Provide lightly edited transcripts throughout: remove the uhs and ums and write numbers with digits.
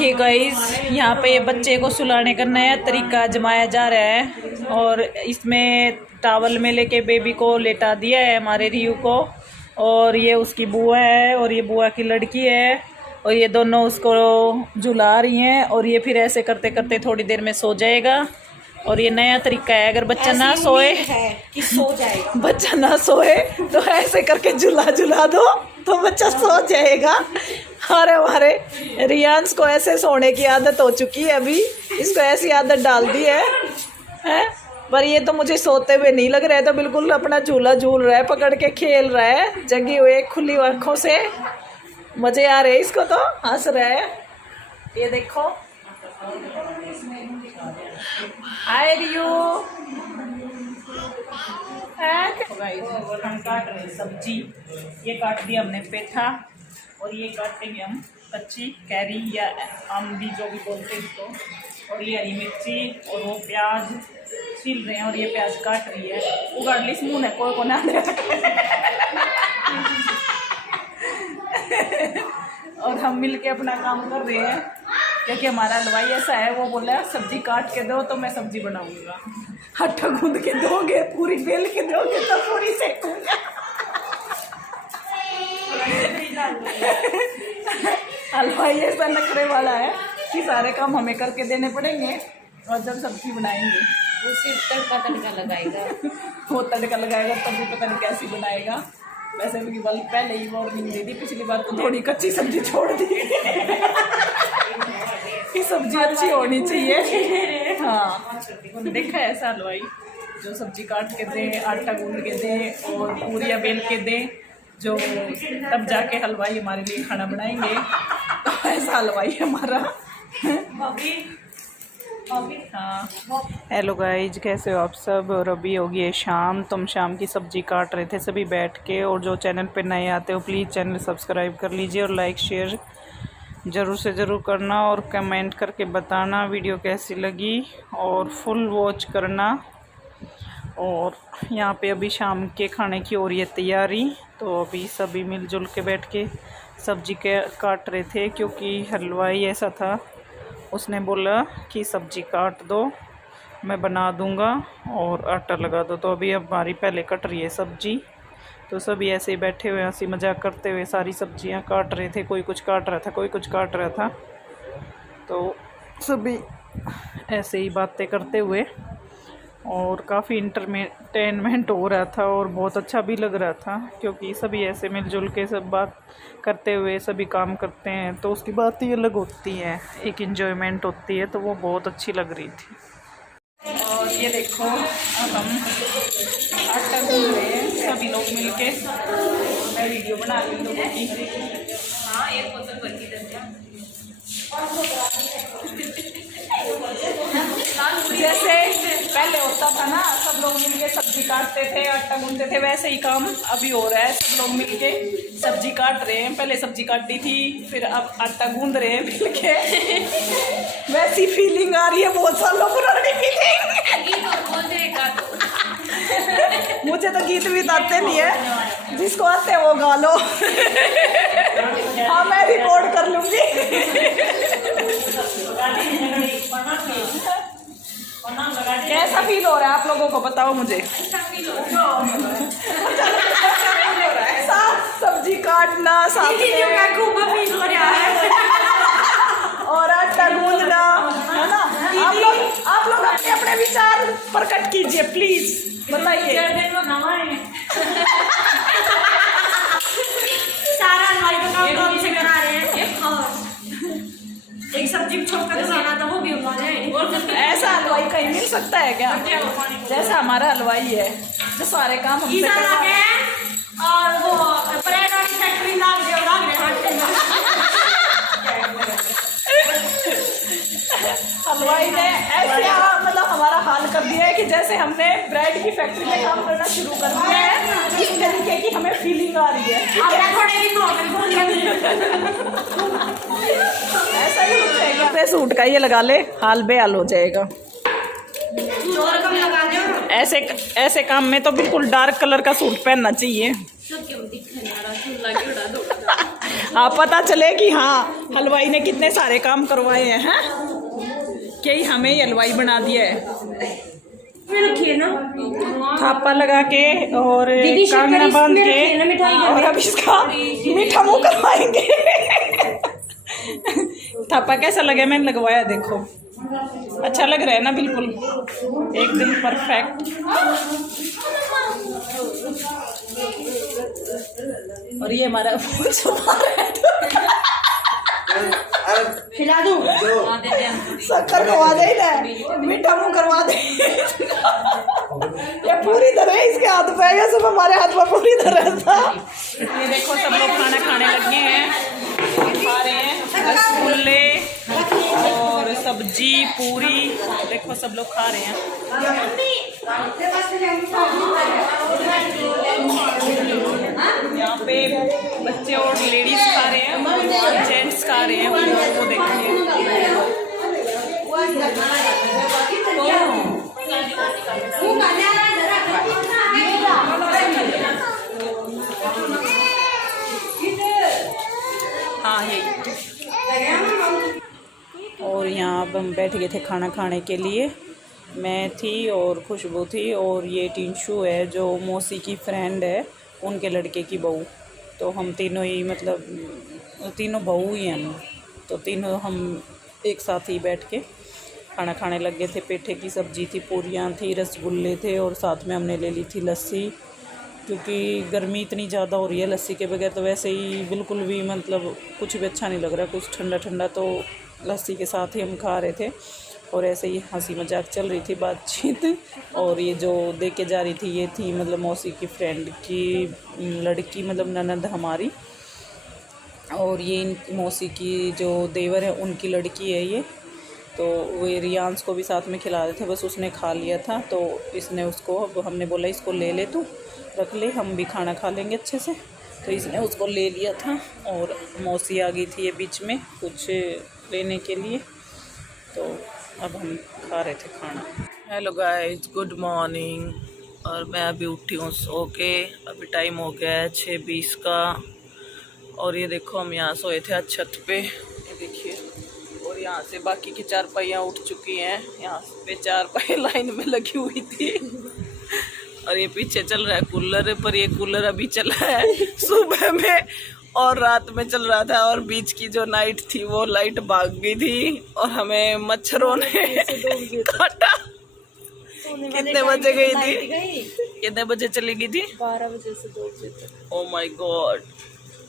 देखिए गाइस, यहाँ पे बच्चे को सुलाने का नया तरीका आजमाया जा रहा है और इसमें टॉवल में लेके बेबी को लेटा दिया है हमारे रियू को। और ये उसकी बुआ है और ये बुआ की लड़की है और ये दोनों उसको झुला रही हैं और ये फिर ऐसे करते करते थोड़ी देर में सो जाएगा। और ये नया तरीका है, अगर बच्चा ना सोए कि सो जाएगा, बच्चा ना सोए तो ऐसे करके झुला दो तो बच्चा सो जाएगा। और हमारे रियांस को ऐसे सोने की आदत हो चुकी है, अभी इसको ऐसी आदत डाल दी है। पर ये तो मुझे सोते हुए नहीं लग रहा है, तो बिल्कुल अपना झूला झूल रहा है, पकड़ के खेल रहा है जगी हुए खुली आँखों से। मज़े आ रहे हैं इसको, तो हंस रहा है। ये देखो, हाय रियू। हम काट रहे हैं सब्जी। ये काट दिया हमने पेठा और ये काटेंगे हम कच्ची कैरी या आमदी जो भी बोलते हैं इसको। और ये हरी मिर्ची और वो प्याज छील रहे हैं और ये प्याज काट रही है। उगाड़ ली मुँह है कोई को ना दे। और हम मिलके अपना काम कर रहे हैं क्योंकि हमारा हलवाई ऐसा है, वो बोला सब्जी काट के दो तो मैं सब्जी बनाऊंगा, आटा गूंद के दोगे, पूरी बेल के दोगे तो पूरी सेकूंगा। हलवाई ऐसा नखरे वाला है कि सारे काम हमें करके देने पड़ेंगे और जब सब्जी बनाएंगे वो सिर्फ तड़का लगाएगा। वो तड़का लगाएगा तब भी पता नहीं कैसी बनाएगा। वैसे भी पहले ही वार्निंग दे दी, पिछली बार तो थोड़ी कच्ची सब्जी छोड़ दी कि सब्जी अच्छी होनी चाहिए। हाँ, देखा है ऐसा हलवाई जो सब्जी काट के दे, आटा गूंद के दे और पूरियाँ बेल के दे, जो तब जाके हलवाई हमारे लिए खाना बनाएंगे। तो ऐसा हलवाई हमारा। हाँ, हेलो गाइज, कैसे हो आप सब। और अभी होगी है शाम, तो हम शाम की सब्जी काट रहे थे सभी बैठ के। और जो चैनल पे नए आते हो प्लीज़ चैनल सब्सक्राइब कर लीजिए और लाइक शेयर ज़रूर से ज़रूर करना और कमेंट करके बताना वीडियो कैसी लगी और फुल वॉच करना। और यहाँ पे अभी शाम के खाने की हो रही है तैयारी, तो अभी सभी मिलजुल के बैठ के सब्जी के काट रहे थे क्योंकि हलवाई ऐसा था, उसने बोला कि सब्जी काट दो मैं बना दूंगा और आटा लगा दो। तो अभी हमारी पहले कट रही है सब्जी, तो सभी ऐसे ही बैठे हुए हंसी मजाक करते हुए सारी सब्जियां काट रहे थे। कोई कुछ काट रहा था, कोई कुछ काट रहा था, तो सभी ऐसे ही बातें करते हुए और काफ़ी इंटरटेनमेंट हो रहा था और बहुत अच्छा भी लग रहा था क्योंकि सभी ऐसे मिलजुल के सब बात करते हुए सभी काम करते हैं तो उसकी बात ही अलग होती है, एक एंजॉयमेंट होती है, तो वो बहुत अच्छी लग रही थी। और ये देखो, अब हम आटा गूंद रहे हैं सभी लोग मिलके। मैं वीडियो बना रही हूँ लोगों की। हाँ, एक बोतल भर की जैसे पहले होता था ना, सब लोग मिलके सब्जी काटते थे, आटा गूंदते थे, वैसे ही काम अभी हो रहा है। सब लोग मिलके सब्जी काट रहे हैं, पहले सब्जी काटी थी फिर अब आटा गूंद रहे हैं मिलके। वैसी फीलिंग आ रही है, बहुत सालों पुरानी फीलिंग। मुझे तो गीत भी आते नहीं है, जिसको आते हैं वो गा लो। हाँ, मैं रिकॉर्ड कर लूँगी। कैसा फील हो रहा है आप लोगों को, बताओ मुझे। साथ सब्जी काटना, साथ फील हो रहा है और आटा गूंदना, है ना। आप लोग अपने अपने विचार प्रकट कीजिए प्लीज, बताइए। सारा काम से करा रहे हैं, एक सब्जी छोड़ कर बनाना था वो भी उगा जाए। ऐसा हलवाई कहीं मिल सकता है क्या, जैसा हमारा हलवाई है जो सारे काम हमसे करता है। और वो परेडा की फैक्ट्री लाग हलवाई ने ऐसे मतलब हमारा हाल कर दिया है कि जैसे हमने ब्रेड की फैक्ट्री में काम करना शुरू कर दिया है, इस तरीके की हमें फीलिंग आ रही है। ऐसा ही हो जाएगा, सूट का ये लगा ले, हाल बेहाल हो जाएगा। ऐसे काम में तो बिल्कुल डार्क कलर का सूट पहनना चाहिए। हाँ, पता चले कि हाँ हलवाई ने कितने सारे काम करवाए हैं कि हमें ही हलवाई बना दिया है। रखिए ना थापा लगा के और कांगना बांध के और अब इसका मीठा मुंह करवाएंगे। थापा कैसा लगे? मैंने लगवाया, देखो अच्छा लग रहा है ना, बिल्कुल एकदम परफेक्ट। और ये हमारा खिला दूं, शक्कर करवा दे ना, मीठा मुंह करवा दे। ये पूरी तरह इसके हाथ पे है, सब हमारे हाथ पर पूरी तरह था। ये देखो सब लोग खाना खाने लगे हैं, खा रहे हैं रसगुल्ले और सब्जी पूरी, देखो सब लोग खा रहे हैं। यहाँ पे बच्चे और लेडीज खा रहे हैं और जेंट्स खा रहे हैं, वो देखिए। हाँ यही। और यहाँ अब हम बैठ गए थे खाना खाने के लिए। मैं थी और खुशबू थी और ये टिंशु है जो मौसी की फ्रेंड है, उनके लड़के की बहू। तो हम तीनों ही मतलब तीनों बहू ही हैं, तो तीनों हम एक साथ ही बैठ के खाना खाने लग गए थे। पेठे की सब्ज़ी थी, पूरियाँ थी, रसगुल्ले थे और साथ में हमने ले ली थी लस्सी, क्योंकि गर्मी इतनी ज़्यादा हो रही है। लस्सी के बगैर तो वैसे ही बिल्कुल भी मतलब कुछ भी अच्छा नहीं लग रहा, कुछ ठंडा ठंडा, तो लस्सी के साथ ही हम खा रहे थे। और ऐसे ही हंसी मजाक चल रही थी, बातचीत। और ये जो दे के जा रही थी ये थी मतलब मौसी की फ्रेंड की लड़की, मतलब ननद हमारी। और ये मौसी की जो देवर है उनकी लड़की है ये। तो वो रियांस को भी साथ में खिला रहे थे, बस उसने खा लिया था तो इसने उसको, अब हमने बोला इसको ले ले, तू रख ले, हम भी खाना खा लेंगे अच्छे से। तो इसने उसको ले लिया था और मौसी आ गई थी ये बीच में कुछ लेने के लिए। तो अब हम खा रहे थे खाना। Hello guys, good morning. और मैं अभी उठी हूँ सो के, अभी टाइम हो गया है 6:20 का। और ये देखो हम यहाँ सोए थे आज छत पे, ये देखिए। और यहाँ से बाकी की चारपाइयाँ उठ चुकी हैं, यहाँ पे चारपाई लाइन में लगी हुई थी। और ये पीछे चल रहा है कूलर, पर ये कूलर अभी चला है सुबह में और रात में चल रहा था। और बीच की जो नाइट थी वो लाइट भाग गई थी और हमें मच्छरों ने काटा। कितने बजे गई थी? कितने बजे चली गई थी? 12 बजे से 2 बजे तक। ओ माय गॉड,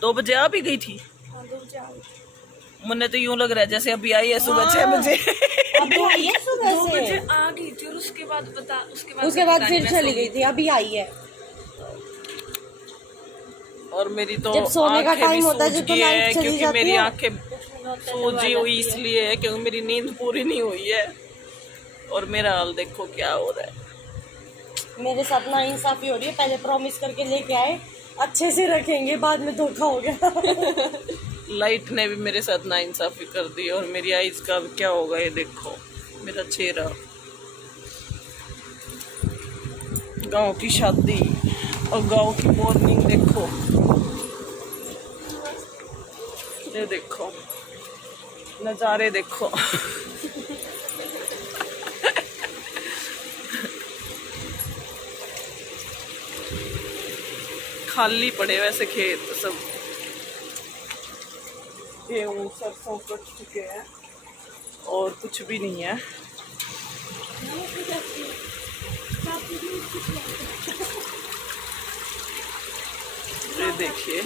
2 बजे आ भी गई थी? हाँ, 2 बजे आ गई। मुझे तो यूं लग रहा है जैसे अभी आई है सुबह 6 बजे। अभी आई है सुबह से 2 बजे आ गई थी और उसके बाद उसके बाद फिर चली गई थी, अभी आई है। और मेरी तो जब सोने का आंखें भी टाइम होता है सूज जब तो गई लाइट है, चली क्योंकि जाती मेरी है। आंखें सूजी हुई इसलिए है क्योंकि मेरी नींद पूरी नहीं हुई है। और मेरा हाल देखो क्या हो रहा है। मेरे साथ ना इंसाफी हो रही है, पहले प्रॉमिस करके लेके आए अच्छे से रखेंगे, बाद में धोखा हो गया। लाइट ने भी मेरे साथ नाइंसाफी कर दी और मेरी आईज का क्या होगा ये देखो, मेरा चेहरा। गांव की शादी और गांव की मॉर्निंग देखो, ये देखो नज़ारे देखो। खाली पड़े वैसे खेत सब, गेहूँ सरसों कट चुके हैं और कुछ भी नहीं है। ये देखिए,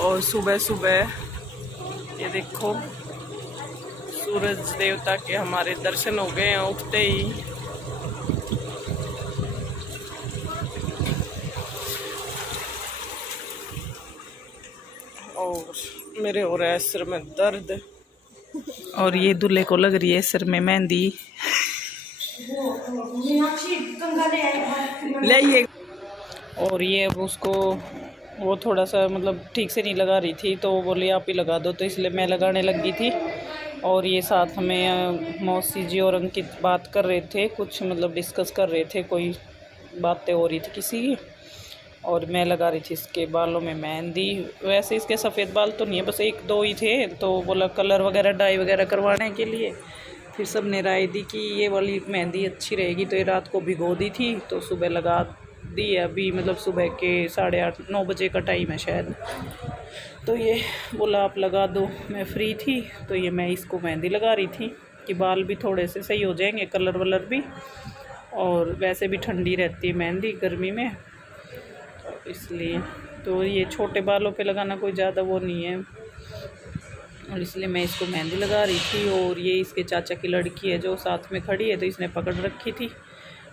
और सुबह सुबह ये देखो सूरज देवता के हमारे दर्शन हो गए हैं उठते ही। और मेरे हो रहा है सिर में दर्द। और ये दूल्हे को लग रही है सिर में मेहंदी। ले ये। और ये अब उसको वो थोड़ा सा मतलब ठीक से नहीं लगा रही थी तो वो बोली आप ही लगा दो, तो इसलिए मैं लगाने लगी थी। और ये साथ में मौसी जी और अंकित बात कर रहे थे, कुछ मतलब डिस्कस कर रहे थे, कोई बातें हो रही थी किसी की। और मैं लगा रही थी इसके बालों में मेहंदी। वैसे इसके सफ़ेद बाल तो नहीं है, बस एक दो ही थे, तो बोला कलर वगैरह डाई वगैरह करवाने के लिए। फिर सब ने राय दी कि ये वाली मेहंदी अच्छी रहेगी, तो ये रात को भिगो दी थी, तो सुबह लगा दी है। अभी मतलब सुबह के 8:30-9 बजे का टाइम है शायद। तो ये बोला आप लगा दो, मैं फ्री थी, तो ये मैं इसको मेहंदी लगा रही थी कि बाल भी थोड़े से सही हो जाएंगे, कलर वलर भी। और वैसे भी ठंडी रहती है मेहंदी गर्मी में, तो इसलिए तो ये छोटे बालों पे लगाना कोई ज़्यादा वो नहीं है, और इसलिए मैं इसको मेहंदी लगा रही थी। और ये इसके चाचा की लड़की है जो साथ में खड़ी है, तो इसने पकड़ रखी थी,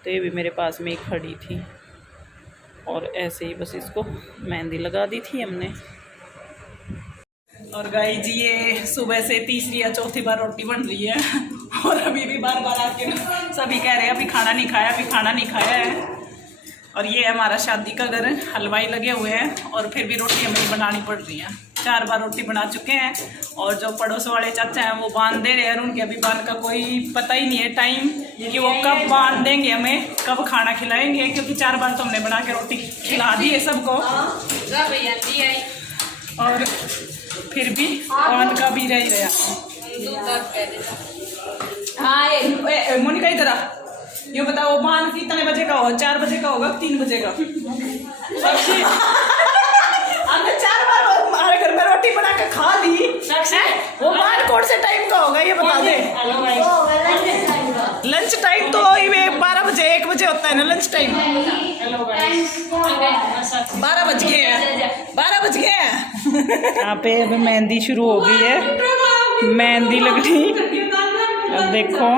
तो ये भी मेरे पास में ही खड़ी थी, और ऐसे ही बस इसको मेहंदी लगा दी थी हमने। और गाई जी ये सुबह से तीसरी या चौथी बार रोटी बन रही है, और अभी भी बार बार आके सभी कह रहे हैं अभी खाना नहीं खाया, अभी खाना नहीं खाया है। और ये हमारा शादी का घर, हलवाई लगे हुए हैं, और फिर भी रोटी हमें बनानी पड़ रही है। 4 बार रोटी बना चुके हैं, और जो पड़ोस वाले चाचा हैं वो बांध दे रहे हैं, और उनके अभी बांध का कोई पता ही नहीं है टाइम कि वो कब बांध देंगे, हमें कब खाना खिलाएंगे, क्योंकि 4 बार तो हमने बना के रोटी खिला दी है सबको, और फिर भी बांध का भी रह रहा। हाँ मोनिका इधर आ, ये बताओ बांध कितने बजे का होगा? 4 बजे का होगा, 3 बजे का? हमने 4 बार हमारे घर में रोटी बना के खा ली, वो बांध कौन से टाइम का होगा ये बता दे। लंच टाइम तो ये 12 बजे 1 बजे होता है ना लंच टाइम। 12 बज गए हैं, 12 बज गए हैं। यहाँ पे अभी मेहंदी शुरू हो गई है, मेहंदी लगनी। अब देखो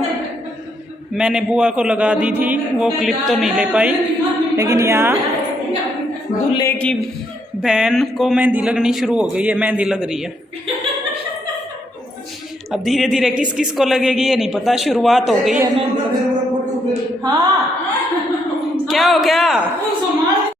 मैंने बुआ को लगा दी थी, वो क्लिप तो नहीं ले पाई, लेकिन यहाँ दूल्हे की बहन को मेहंदी लगनी शुरू हो गई है, मेहंदी लग रही है। अब धीरे धीरे किस किस को लगेगी ये नहीं पता, शुरुआत हो गई है मेहंदी। हाँ क्या हो गया?